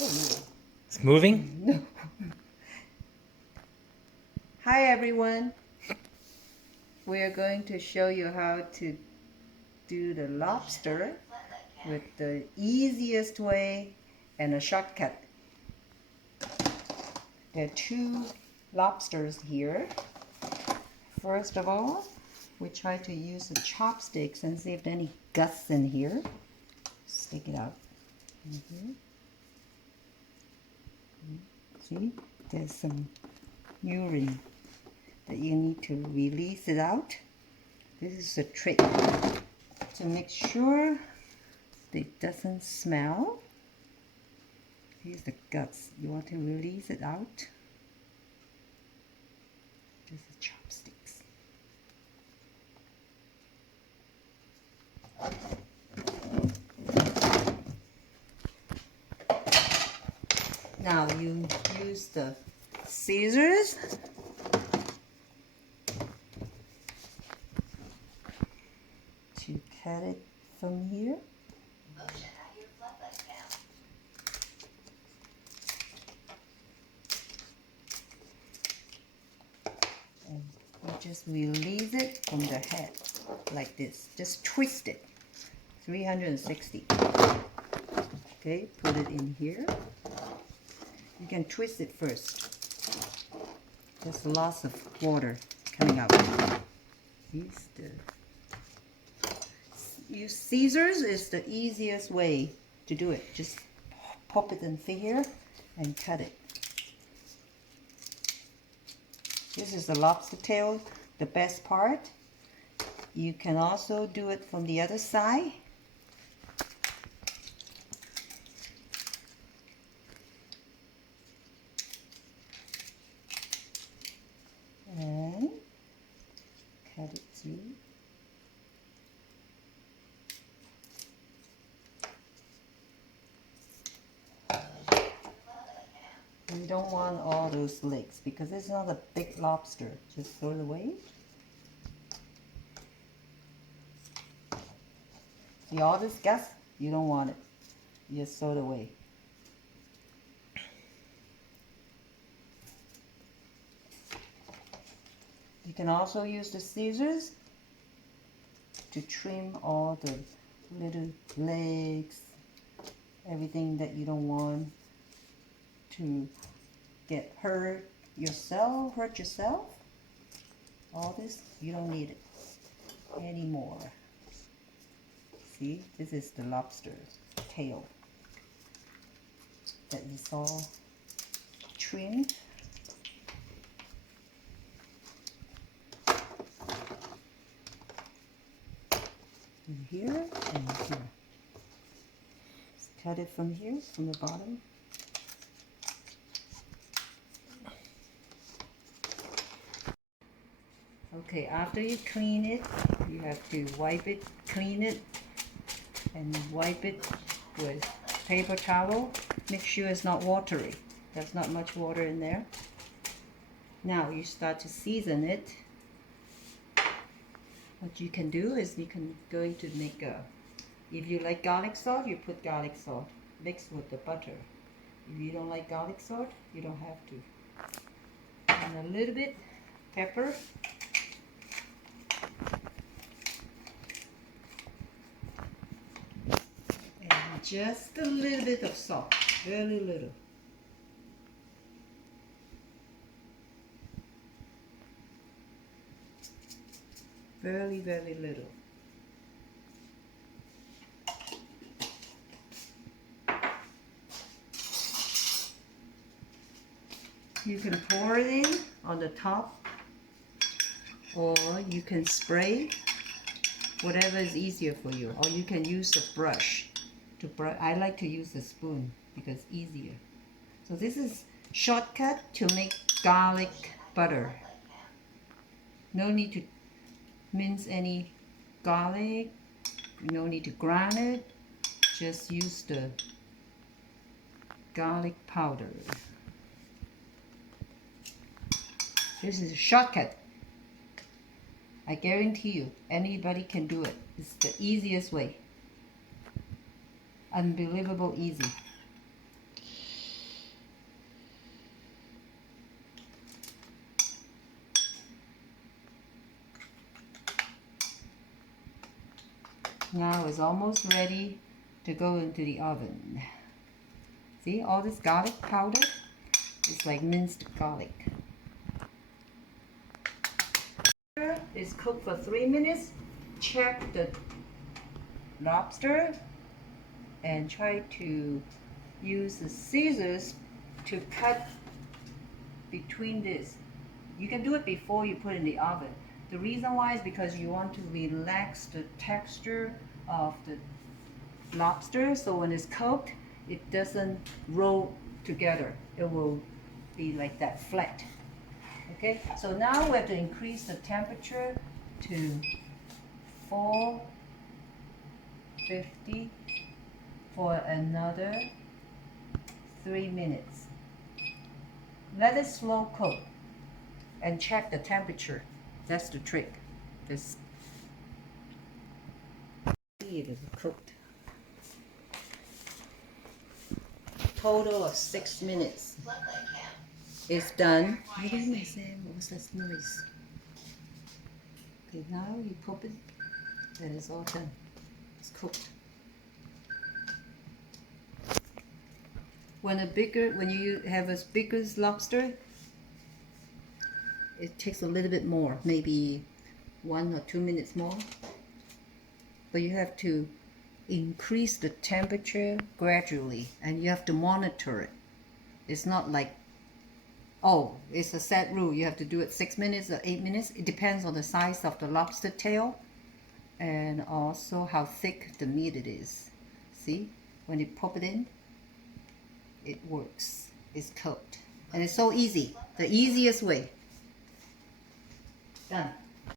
Oh, no. It's moving? No. Hi everyone. We are going to show you how to do the lobster with the easiest way and a shortcut. There are two lobsters here. First of all, we try to use the chopsticks and see if there are any guts in here. Stick it out. See, there's some urine that you need to release it out. This is a trick to make sure it doesn't smell. Here's the guts. You want to release it out. This is chopsticks. Now you use the scissors to cut it from here. And you just release it from the head like this. Just twist it. 360. Okay, put it in here. You can twist it first. There's lots of water coming out. Use scissors is the easiest way to do it. Just pop it in here and cut it. This is the lobster tail, the best part. You can also do it from the other side. And cut it through. We don't want all those legs because it's not a big lobster. Just throw it away. See all this guts? You don't want it. You just throw it away. You can also use the scissors to trim all the little legs, everything that you don't want to get hurt yourself. All this, you don't need it anymore. See, this is the lobster's tail that you saw trimmed. In here and here. Just cut it from here, from the bottom. Okay, after you clean it, you have to wipe it, clean it, and wipe it with paper towel. Make sure it's not watery. There's not much water in there. Now you start to season it. What you can do is you can going to make a, if you like garlic salt, you put garlic salt mixed with the butter. If you don't like garlic salt, you don't have to. And a little bit pepper. And just a little bit of salt, very little. Very, very little. You can pour it in on the top, or you can spray, whatever is easier for you, or you can use a brush to brush. I like to use a spoon because it's easier. So this is shortcut to make garlic butter. No need to mince any garlic, no need to grind it, just use the garlic powder. This is a shortcut. I guarantee you, anybody can do it. It's the easiest way. Unbelievable easy. Now it's almost ready to go into the oven. See all this garlic powder? It's like minced garlic. It's cooked for 3 minutes. Check the lobster and try to use the scissors to cut between this. You can do it before you put it in the oven. The reason why is because you want to relax the texture of the lobster, so when it's cooked it doesn't roll together. It will be like that, flat. Okay, so now we have to increase the temperature to 450 for another 3 minutes. Let it slow cook and check the temperature. That's the trick. Just see if it's cooked. Total of 6 minutes. It's done. What was that noise? Okay, now you pop it, and it's all done. It's cooked. When you have a bigger lobster, it takes a little bit more, maybe 1 or 2 minutes more. But you have to increase the temperature gradually, and you have to monitor it. It's not like, oh, it's a set rule, you have to do it 6 minutes or 8 minutes. It depends on the size of the lobster tail and also how thick the meat it is. See, when you pop it in, it works. It's cooked, and it's so easy. The easiest way. Done.